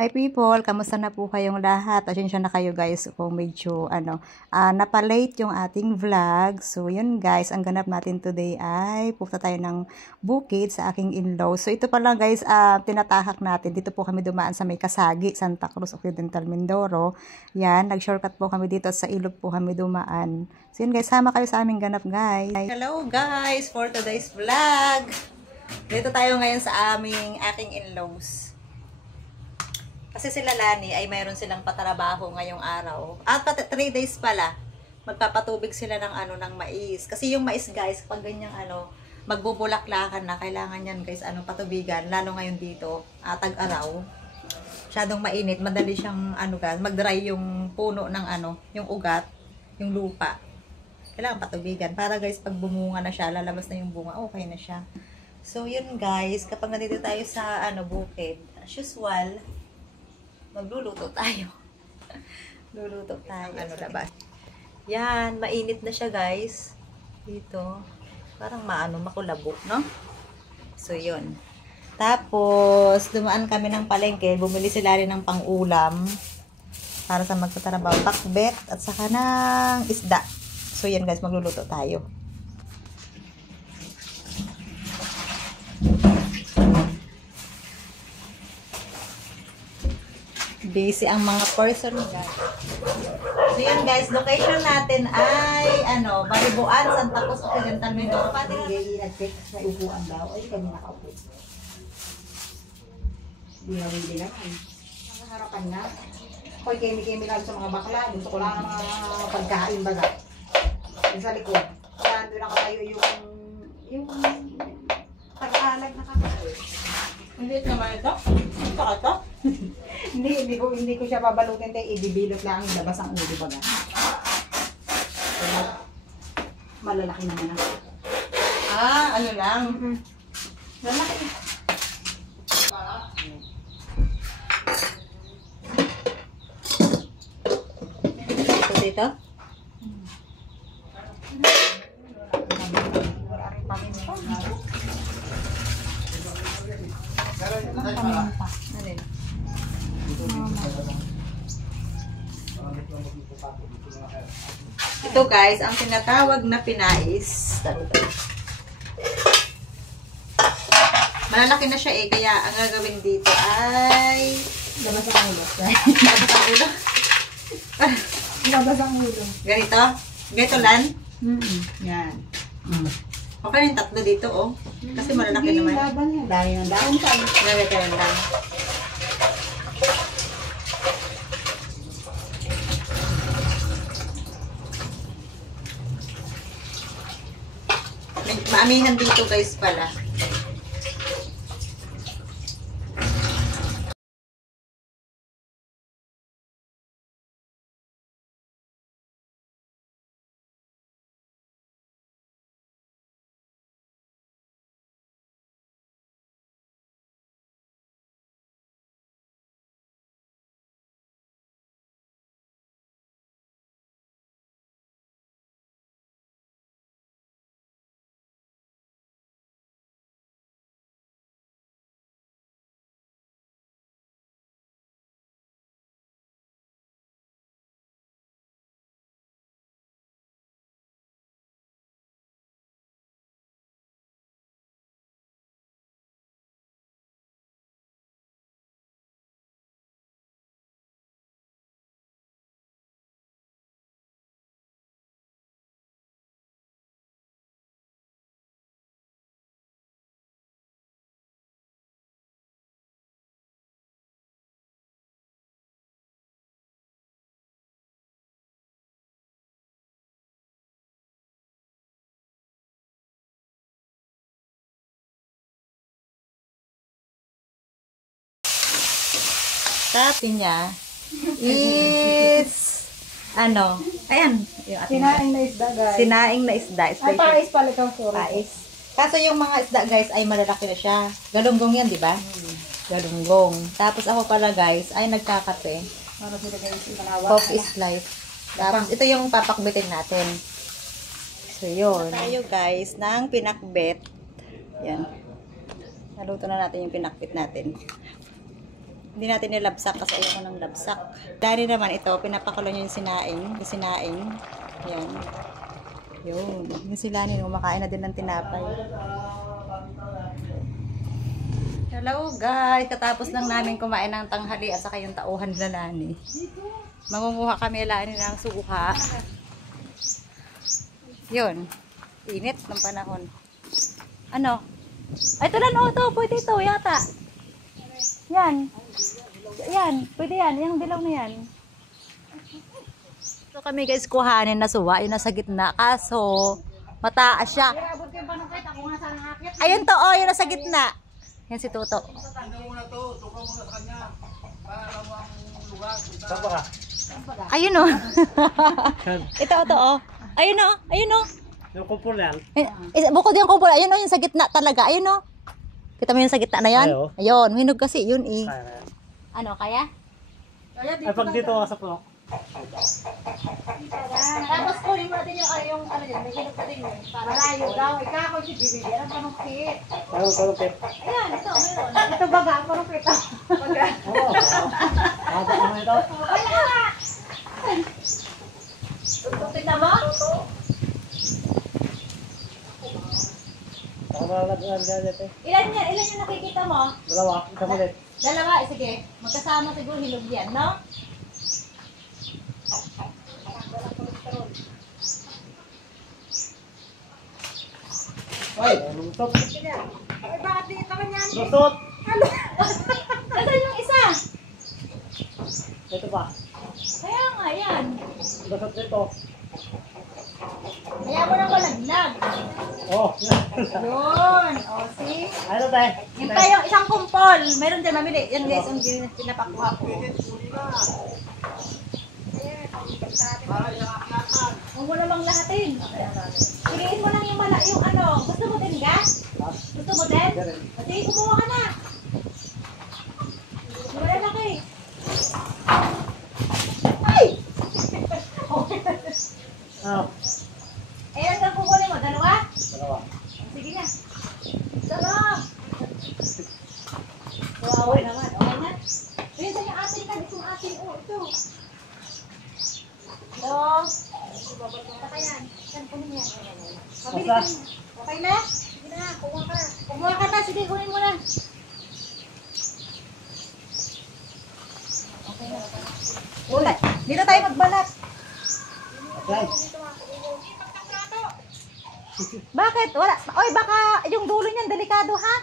Hi people, kamusta na po kayong lahat? Pasensya na kayo guys kung medyo napalate yung ating vlog. So yun guys, ang ganap natin today ay pupunta tayo ng bukid sa aking in-law. So ito pa lang guys, tinatahak natin. Dito po kami dumaan sa may Kasagi, Santa Cruz Occidental, Mindoro. Yan, nag-shortcut po kami dito at sa ilog po kami dumaan. So yun guys, sama kayo sa aming ganap guys. Hello guys, for today's vlog. Dito tayo ngayon sa aking in-laws. Kasi sila Lani ay mayroon silang patrabaho ngayong araw. At 3 days pala, magpapatubig sila ng ng mais. Kasi yung mais guys, pag ganyang magbubulaklakan na, kailangan yan guys, patubigan. Lalo ngayon dito, tag-araw. Masyadong mainit, madali siyang guys, mag-dry yung puno ng yung ugat, yung lupa. Kailangan patubigan. Para guys, pag bumunga na siya, lalabas na yung bunga, okay na siya. So yun guys, kapag nandito tayo sa bukid, as usual, magluluto tayo. Luluto tayo. Labas. Yan, mainit na siya guys. Dito. Parang makulabok, no? So, yun. Tapos, dumaan kami ng palengke. Bumili sila rin ng pang-ulam. Para sa magtatrabaho. Pakbet at saka ng isda. So, yan guys, magluluto tayo. Busy ang mga person guys. So yan guys, location natin ay Balibuan, Santa Cruz Occidental, Mindoro. Pati i-text na upuan daw, ay kami nakaupo. Hindi lang. Nakaharapan na. Ako'y kemi-kemi lang sa mga bakla. Gusto ko lang ang mga pagkain baga. Yung sa likod. Kaya doon nakatayo yung pag-alag na kakain. Hindi naman ito? Ito ka ito? hindi ko siya babalutin tayo, i-develop lang ang labas ang ulo baga. Malalaki naman ako. Lang? Lalaki. Ito dito? Ito guys, ang tinatawag na pinais. Malalaki na siya kaya ang gagawin dito ay Labas ang ulo. labas ang ulo. Labas ang ulo. Ganito? Ganito lan? Yan. Okay na yung tatlo dito Kasi malalaki naman. Laban yan. Dahil ng daon pa. Ganito lang. Maamihan dito guys pala. Tapos niya is ayan, yung ating Sinaing na isda, guys. sinaing na isda. Ay, pais pala ito. Sorry. Pais. Kaso yung mga isda guys ay malalaki na siya. Galunggong yan, di ba? Galunggong. Tapos ako pala guys ay nagkakape. Para sila guys, ikalawa. Coffee is life. Tapos ito yung papakbitin natin. So yun. Tayo guys ng pinakbet. Yan. Naluto na natin yung pinakbit natin. Hindi natin nilabsak kasi ayoko ng labsak. Dahil naman ito, pinapakulo niya yung sinaing. Yung sinaing. Yan. Yun. Yung silani, kumakain na din ng tinapay. Hello guys! Katapos lang namin kumain ng tanghali at saka yung tauhan nila Lani. Mangunguha kami Lani ng suha. Yun. Init ng panahon. Ano? Ay, ito lang o ito. Pwede ito yata. Yan. Yan. Pwede yan. Yung dilaw na yan. So kami guys kuhanin na suwa. Yung nasa gitna. Kaso, mataas siya. Ayun to. Oh, yung nasa gitna. Yan si Toto. Ayun o. Ito o. Ayun o. Ayun o. Yung kumpul yan. Bukod yung kumpul. Ayun o. Yung sa gitna talaga. Ayun o. Kita mo yung sa gitna na yan? Ayun. Hinog kasi. Yun eh. Ano, kaya? Ay, pag dito ka sa puno. Tapos kunin mo natin yung ano dyan, may hinog pa din yun. Malayo daw, ikaw si Bibi, ang panungkit. Anong panungkit? Ayan, ito, meron. Ito baga, ang panungkit. Baga. Oo. Haba naman ito. Ay, nga! Tututin na ba? Baka malalagaan ka dito. Ilan yan? Ilan yung nakikita mo? Dalawa, isang ulit. Dalawa. Sige. Magkasama siguro hinog yan, no? Ay, lumusot. Ay, bakit di naman yan? Lusot! Nasaan yung isa? Ito ba? Kaya nga, yan. Lusot dito. Kaya mo nang malaglag. Oh, yan. Yun. O, see? Ano tayo? Yung tayong isang kumpol. Meron dyan, mamili. Yan guys, ang pinapakuha ko. Huwag mo namang lahatin. Piliin mo lang yung yung ano. Gusto mo din, gas? Gusto mo din? Sige, kumuha ka na. Malalaki. Ay! Ah, Ayan ang kukunin mo. Dalawa? dalawa. Sige na. Sarap! Wow, naman. Okay na. Ayun, saan yung atin ka? Itong atin. Oh, ito. Hello? Saka yan. Saan kunin yan? Mabili ka na. Okay na? Sige na. Kumuha ka na. Kumuha ka na. Sige, kunin mo na. Okay na. Wala. Dito tayo magbalat. Okay. Bakit? Wala. Oy, baka yung dulo niyan delikado, ha?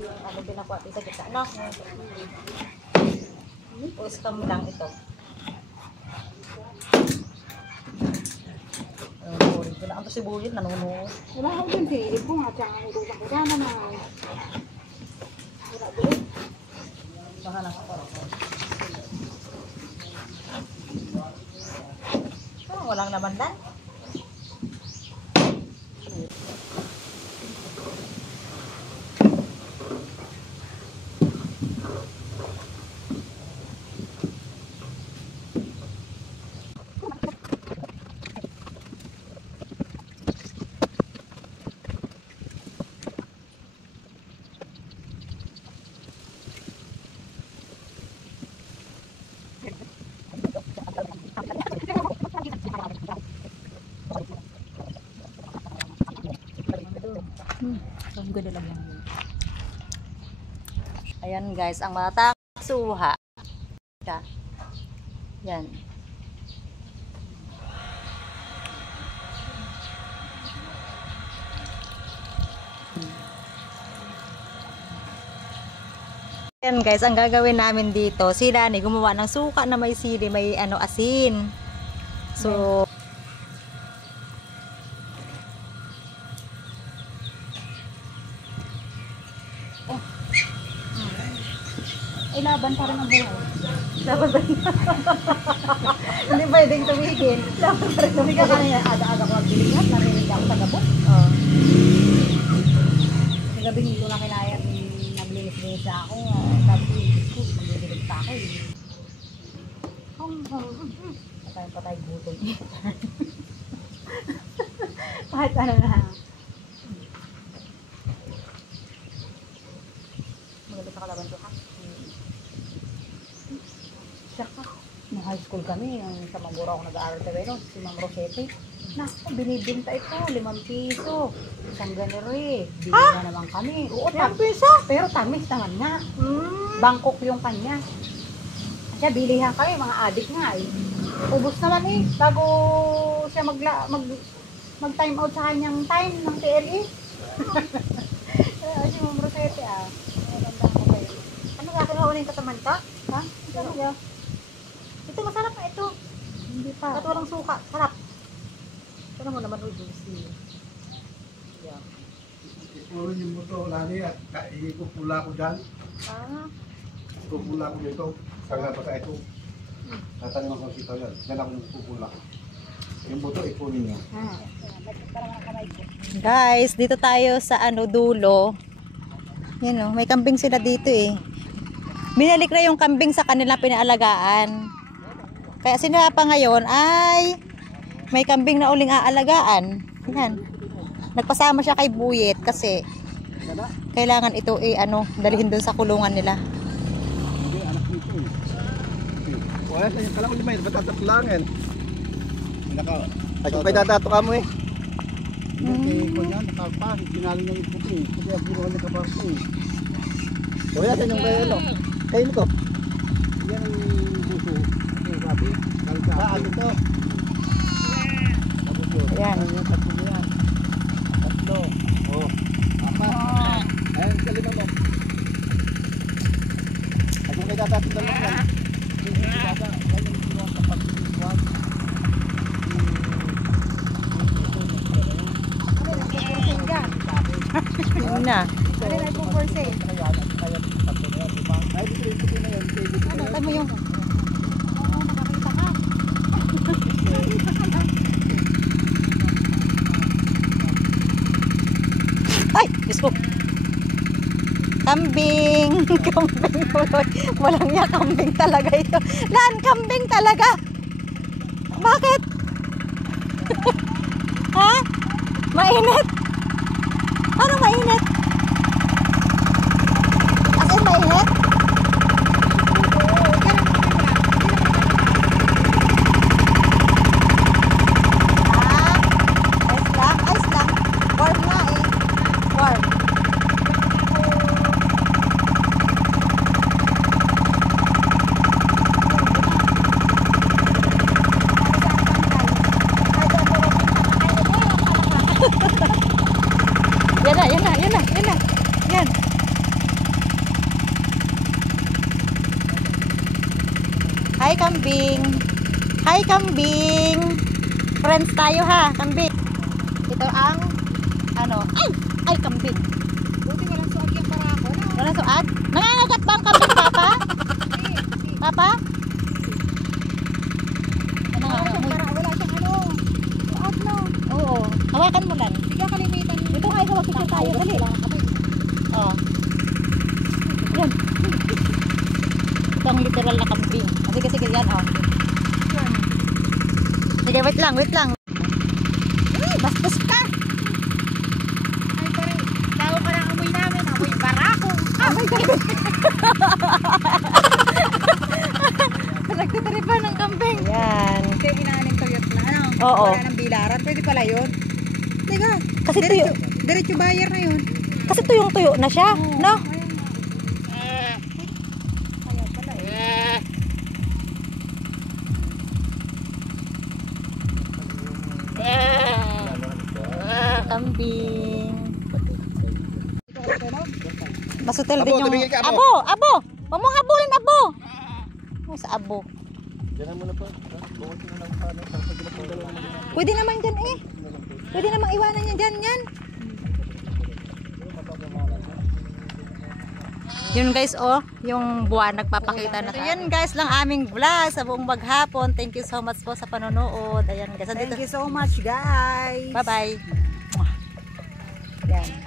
Ano binakuha sa kita, no? Pus kam lang ito. Ang to sibuyas nanuno. Wala ako din, silip ko nga, tsaka ang gusang kaya naman. Wala din. Baka nasa ko. Walang naman dan. Ang ganda lang yan. Ayan guys, ang mata suha. Yan. Ayan guys, ang gagawin namin dito, si Dani gumawa ng suka na may sili, may ano asin. So, laban pa rin ang buhay. Laban pa rin. Hindi pwedeng tumigil. Laban pa rin tumigil. Kanina, aga-aga ko magbilingan. Narinig ako sa gabot. Oo. Sa gabi hindi ko na kinaya naglinis-linis ako. Sabi ko, Diyos ko, maglilig pa ako. Patay-patay gutom. Kahit ano na. school kami, yung sa Magura ako nag-aaral tayo, no? Si Ma'am Rosete. Naku, binibinta ito, 5 piso. Isang ganere. Bili na naman kami. Oo, 5 piso? Pero tamis naman nga. Bangkok yung kanya. Kasi bilihan kami, mga adik nga eh. Ubus naman eh, bago siya mag-time out sa kanyang time ng TLE. Si Ma'am Rosete Natandaan ko kayo. Ano sa akin na uling kataman ka? Ha? Ito masarap na ito. Hindi pa. At walang suka. Sarap. Ito mo naman ubusin. Yeah. Ipunin mo to, Lani, at ikupula ko dyan. Ikupula ko dito. Sanga pa sa ito. Tataniman ko sitaw yan. Yan ako nagpupula. Yung buto, ipunin nyo. Guys, dito tayo sa dulo. Yan may kambing sila dito eh. Binalik na yung kambing sa kanilang pinaalagaan. Kaya sila pa ngayon ay may kambing na uling aalagaan. Yan. Nagpasama siya kay Buyet kasi kailangan ito dalhin doon sa kulungan nila. Hindi, anak nito eh. Wala sa yung kalaon naman, ba't tataklangan? Ay, kung kayo tatato ka mo eh. Hindi, kung yan, nakapahit, ginaling niya yung puti. Kasi ang buruhan niya kabasto eh. O, yan, yung kayo, no? Kayo nito. Yan ang puso. Yung sabi, kalsa. Ano to? Ayan. Yung tatlo mo yan. Tatlo. O, apat. Ayan, sa lima mo. Ay, kung kayo tatato dalawa yan. Hindi, baba. Yan yung kinuha sa pag-iwag. Yun na. Ano na po for sale? Ano mo yung? Oo, nakakita ka. Ay! Diyos ko! Kambing! Kambing tuloy. Walang niya kambing talaga ito. Laan kambing talaga! Bakit? Ha? Mainit? Ano mainit? As in mainit? Ice lang. Warm nga eh. Warm. Yan. Hi kambing. Hi kambing. Friends tayo ha, kambing. Ito ang ay kambing. Buti walang suot yung para ako. Walang suad? Nangangagat ba ang kambing, Papa? Papa? Ano nga? Wala siyang suot no. Oo. Hawakan mo lang. Hindi ka kalimitan. Ito nga, hawak picture tayo. Dali. Oo. Yan. Ito ang literal na kambing. Sige, yan Sige, wait lang. Bastos ka. Ay pare, tao ka ng amoy namin. Amoy barako. Amoy kambing. Nagtitripan ng kambing. Yan. Ito yung inaaning tuyot na Oo. Wala ng bilaran. Pwede pala yun. Teka, Kasi tuyo. diretso bayar na yun. Kasi tuyong-tuyo na siya, no? Kaya pala eh. Kambing. Masutel din Abo, yung... tumingin ka, Abo! Huwag mong habulin, abo! Sa abo. Diyan mo na po. Bukod na lang paano. Pwede naman dyan eh. Pwede namang iwanan niya dyan, yan. Yun guys, yung buwan nagpapakita na. So yun guys lang aming vlog sa buong maghapon. Thank you so much po sa panonood. Ayan guys. Thank you so much guys. Bye-bye. Yan.